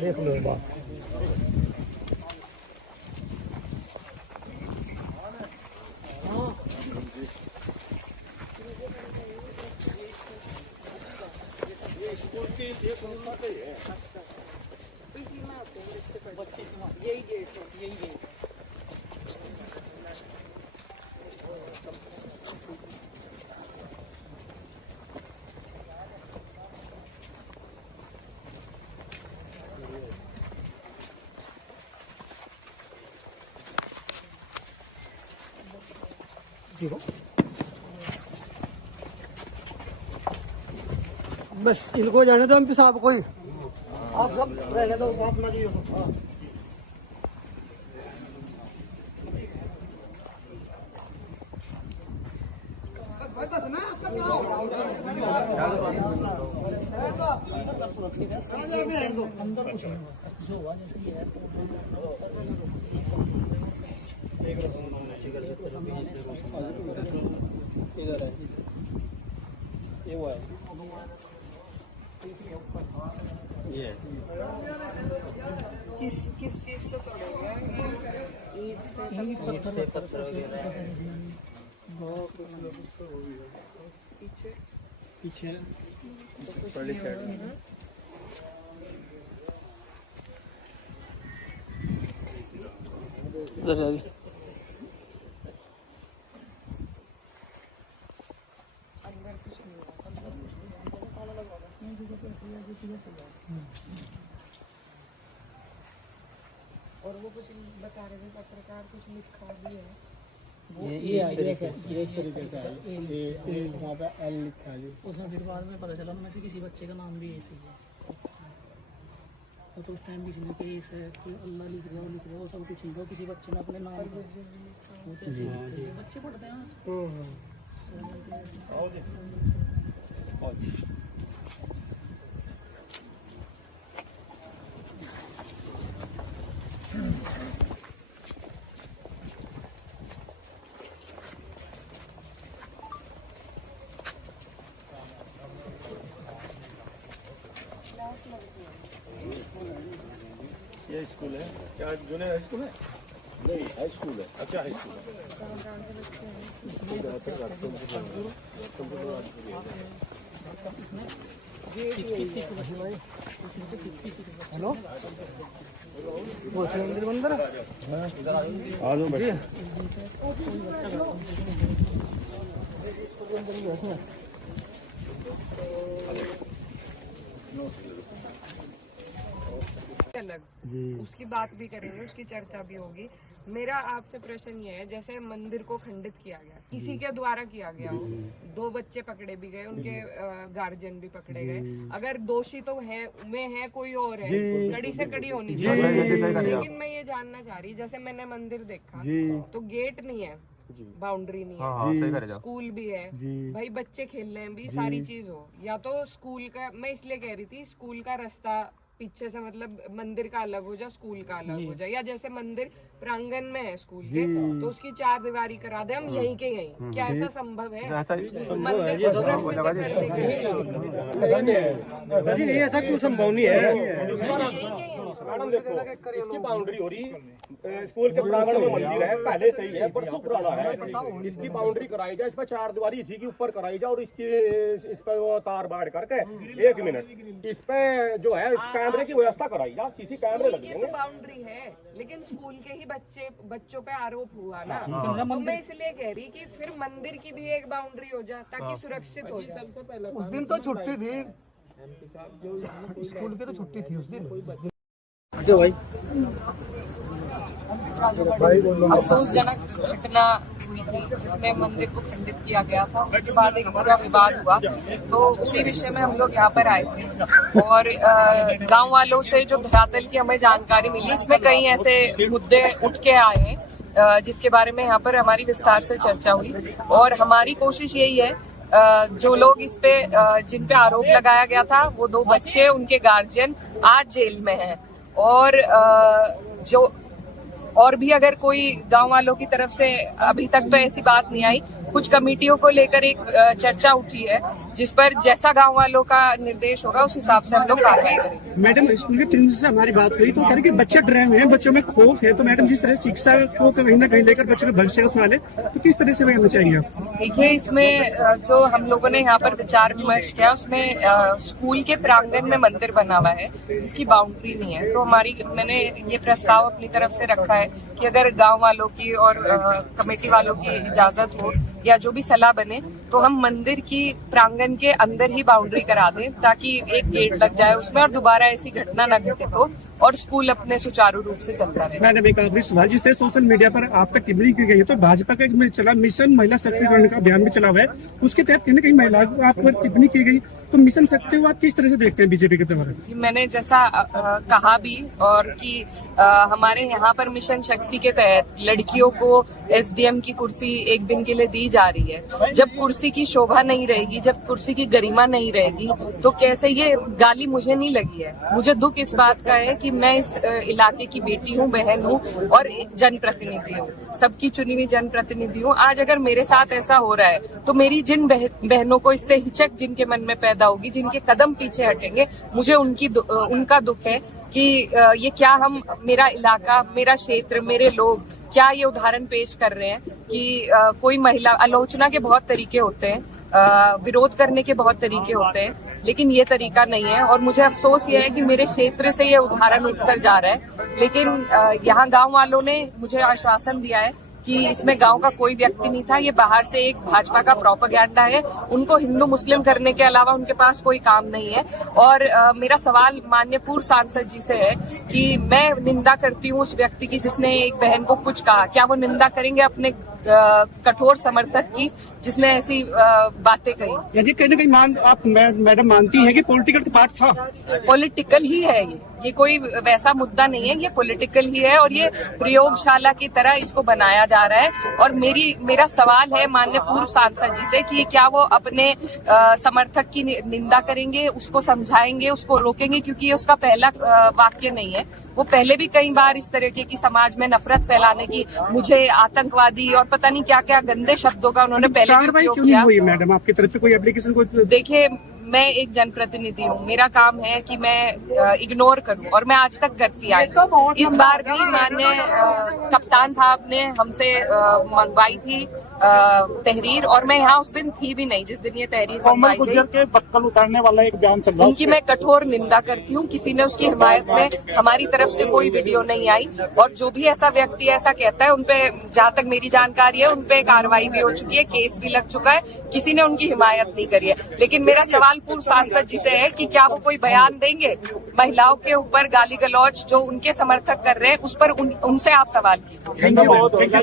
देख लो एक बार। यही गेट है, यही गेट। देखो बस इनको जाने दो एमपी साहब को ही, आप सब रहने दो, बात ना कीजिए। अंदर कुछ नहीं जो हुआ जैसे ये है इधर है, ये हुआ है ये किस चीज से तोड़ेगा? ईंट से पत्थर पीछे पीछे पहली साइड में अंदर कुछ नहीं हुआ। और वो कुछ बता रहे थे पत्रकार, कुछ लिखा भी है। ये इस तरीके का है, ये वहाँ पे एल लिखा है। उसमें फिर बाद में पता चला उनमें से किसी बच्चे का नाम भी ऐसे ही है। तो उस टाइम किसी ने केस है कि अल्लाह लिख रहा वो सब कुछ नहीं, किसी बच्चे ने अपने नाम बच्चे पढ़ते हैं। ये स्कूल है क्या? जूनियर हाई स्कूल है? नहीं, हाई स्कूल है। अच्छा, हाई स्कूल है। हेलो वो मंदिर बंदर जी अलग उसकी बात भी करेंगे, उसकी चर्चा भी होगी। मेरा आपसे प्रश्न ये है, जैसे मंदिर को खंडित किया गया, किसी के द्वारा किया गया हो, 2 बच्चे पकड़े भी गए, उनके गार्जियन भी पकड़े गए, अगर दोषी तो है में है कोई और है, कड़ी से कड़ी होनी चाहिए। लेकिन मैं ये जानना चाह रही, जैसे मैंने मंदिर देखा तो गेट नहीं है, बाउंड्री नहीं है, स्कूल भी है, भाई बच्चे खेल रहे हैं भी, सारी चीज हो, या तो स्कूल का, मैं इसलिए कह रही थी स्कूल का रास्ता पीछे से, मतलब मंदिर का अलग हो जाए, स्कूल का अलग हो जाए, या जैसे मंदिर प्रांगण में है स्कूल के तो उसकी 4 दीवारी करा दे हम यहीं के यहीं, क्या ऐसा संभव है? मंदिर को सुरक्षित करने के लिए ऐसा क्यों संभव नहीं है? मैडम देखो, इसकी बाउंड्री हो रही, स्कूल के प्रांगण में मंदिर है, पहले से ही है, बरसों पुराना है, इसकी बाउंड्री कराई जाए, इस पर 4 दीवारी इसी के ऊपर कराई जाए, और इस पर वो तार बाढ़ करके 1 मिनट इस पे जो है कैमरे की व्यवस्था कराई जाए, सीसी कैमरे लग जाएंगे। तो बाउंड्री है, लेकिन स्कूल के ही बच्चों पे आरोप हुआ ना, तो मैं इसलिए कह रही कि फिर मंदिर की भी एक बाउंड्री हो जाए ताकि सुरक्षित हो जाए। सबसे पहले उस दिन तो छुट्टी थी, स्कूल की तो छुट्टी थी उस दिन। अफसोसजनक घटना हुई थी जिसमें मंदिर को खंडित किया गया था, उसके बाद एक पूरा विवाद हुआ, तो उसी विषय में हम लोग यहाँ पर आए थे और गांव वालों से जो धरातल की हमें जानकारी मिली, इसमें कई ऐसे मुद्दे उठ के आए हैं जिसके बारे में यहाँ पर हमारी विस्तार से चर्चा हुई, और हमारी कोशिश यही है, जो लोग इस पे जिन पे आरोप लगाया गया था, वो 2 बच्चे, उनके गार्जियन आज जेल में हैं, और जो और भी अगर कोई गांव वालों की तरफ से, अभी तक तो ऐसी बात नहीं आई, कुछ कमेटियों को लेकर एक चर्चा उठी है, जिस पर जैसा गांव वालों का निर्देश होगा उस हिसाब से हम लोग कार्रवाई करेंगे। मैडम, स्कूल के प्रिंसिपल से हमारी बात हुई तो कह रहे कि बच्चे डरे हुए हैं, बच्चों में खौफ है, तो मैडम जिस तरह शिक्षा को कहीं ना कहीं लेकर बच्चों के भविष्य का सवाल है, तो किस तरह से करना चाहिए? देखिए, इसमें जो हम लोगों ने यहाँ पर विचार विमर्श किया उसमें स्कूल के प्रांगण में मंदिर बना हुआ है जिसकी बाउंड्री नहीं है, तो मैंने ये प्रस्ताव अपनी तरफ से रखा है कि अगर गांव वालों की और कमेटी वालों की इजाजत हो या जो भी सलाह बने तो हम मंदिर की प्रांगण के अंदर ही बाउंड्री करा दें, ताकि एक गेट लग जाए उसमें और दोबारा ऐसी घटना न घटित हो और स्कूल अपने सुचारू रूप से चलता रहे। मैडम, एक आखिरी सवाल, जिस तरह सोशल मीडिया पर आप तक टिप्पणी की गई है, तो भाजपा का एक चला मिशन महिला सशक्तिकरण का अभियान भी चला हुआ है, उसके तहत कहीं ना कहीं महिला आप पर टिप्पणी की गई, तो मिशन शक्ति को आप किस तरह से देखते हैं बीजेपी के द्वारा? मैंने जैसा कहा भी और कि हमारे यहाँ पर मिशन शक्ति के तहत लड़कियों को एसडीएम की कुर्सी एक दिन के लिए दी जा रही है। जब कुर्सी की शोभा नहीं रहेगी, जब कुर्सी की गरिमा नहीं रहेगी, तो कैसे? ये गाली मुझे नहीं लगी है, मुझे दुख इस बात का है कि मैं इस इलाके की बेटी हूँ, बहन हूँ और जनप्रतिनिधि हूँ, सबकी चुनी हुई जनप्रतिनिधि हूँ। आज अगर मेरे साथ ऐसा हो रहा है तो मेरी जिन बहनों को इससे हिचक जिनके मन में पैदा होगी, जिनके कदम पीछे हटेंगे, मुझे उनका दुख है कि ये क्या हम, मेरा इलाका, मेरा क्षेत्र, मेरे लोग क्या ये उदाहरण पेश कर रहे हैं कि कोई महिला, आलोचना के बहुत तरीके होते हैं, विरोध करने के बहुत तरीके होते हैं, लेकिन ये तरीका नहीं है। और मुझे अफसोस ये है कि मेरे क्षेत्र से ये उदाहरण उठकर जा रहा है, लेकिन यहाँ गांव वालों ने मुझे आश्वासन दिया है कि इसमें गांव का कोई व्यक्ति नहीं था, ये बाहर से एक भाजपा का प्रोपेगेंडा है, उनको हिंदू मुस्लिम करने के अलावा उनके पास कोई काम नहीं है। और मेरा सवाल माननीय पूर्व सांसद जी से है कि मैं निंदा करती हूँ उस व्यक्ति की जिसने एक बहन को कुछ कहा, क्या वो निंदा करेंगे अपने कठोर समर्थक की जिसने ऐसी बातें कही? यानी कहीं ना कहीं आप मैडम मानती है कि पॉलिटिकल पार्ट था? पॉलिटिकल ही है ये कोई वैसा मुद्दा नहीं है, ये पॉलिटिकल ही है और ये प्रयोगशाला की तरह इसको बनाया जा रहा है। और मेरा सवाल है माननीय पूर्व सांसद जी से कि क्या वो अपने समर्थक की निंदा करेंगे, उसको समझाएंगे, उसको रोकेंगे, क्योंकि ये उसका पहला वाक्य नहीं है। वो पहले भी कई बार इस तरीके की समाज में नफरत फैलाने की, मुझे आतंकवादी और पता नहीं क्या क्या गंदे शब्दों का उन्होंने पहले भी उपयोग किया। मैडम, आपकी तरफ से कोई एप्लीकेशन कोई? देखिए, मैं एक जनप्रतिनिधि हूँ, मेरा काम है कि मैं इग्नोर करूँ और मैं आज तक करती आई। इस बार भी माननीय कप्तान साहब ने हमसे मंगवाई थी तहरीर और मैं यहाँ उस दिन थी भी नहीं जिस दिन ये तहरीर मंगवाई गई। के बक्कल उतारने वाला एक बयान चल रहा है, उनकी मैं कठोर निंदा करती हूँ। किसी ने उसकी हिमायत में हमारी तरफ से कोई वीडियो नहीं आई और जो भी ऐसा व्यक्ति ऐसा कहता है उनपे, जहाँ तक मेरी जानकारी है, उनपे कार्रवाई भी हो चुकी है, केस भी लग चुका है, किसी ने उनकी हिमायत नहीं करी है। लेकिन मेरा सवाल पूर्व सांसद जी से है कि क्या वो कोई बयान देंगे महिलाओं के ऊपर गाली गलौज जो उनके समर्थक कर रहे हैं, उस पर उनसे आप सवाल कीजिए।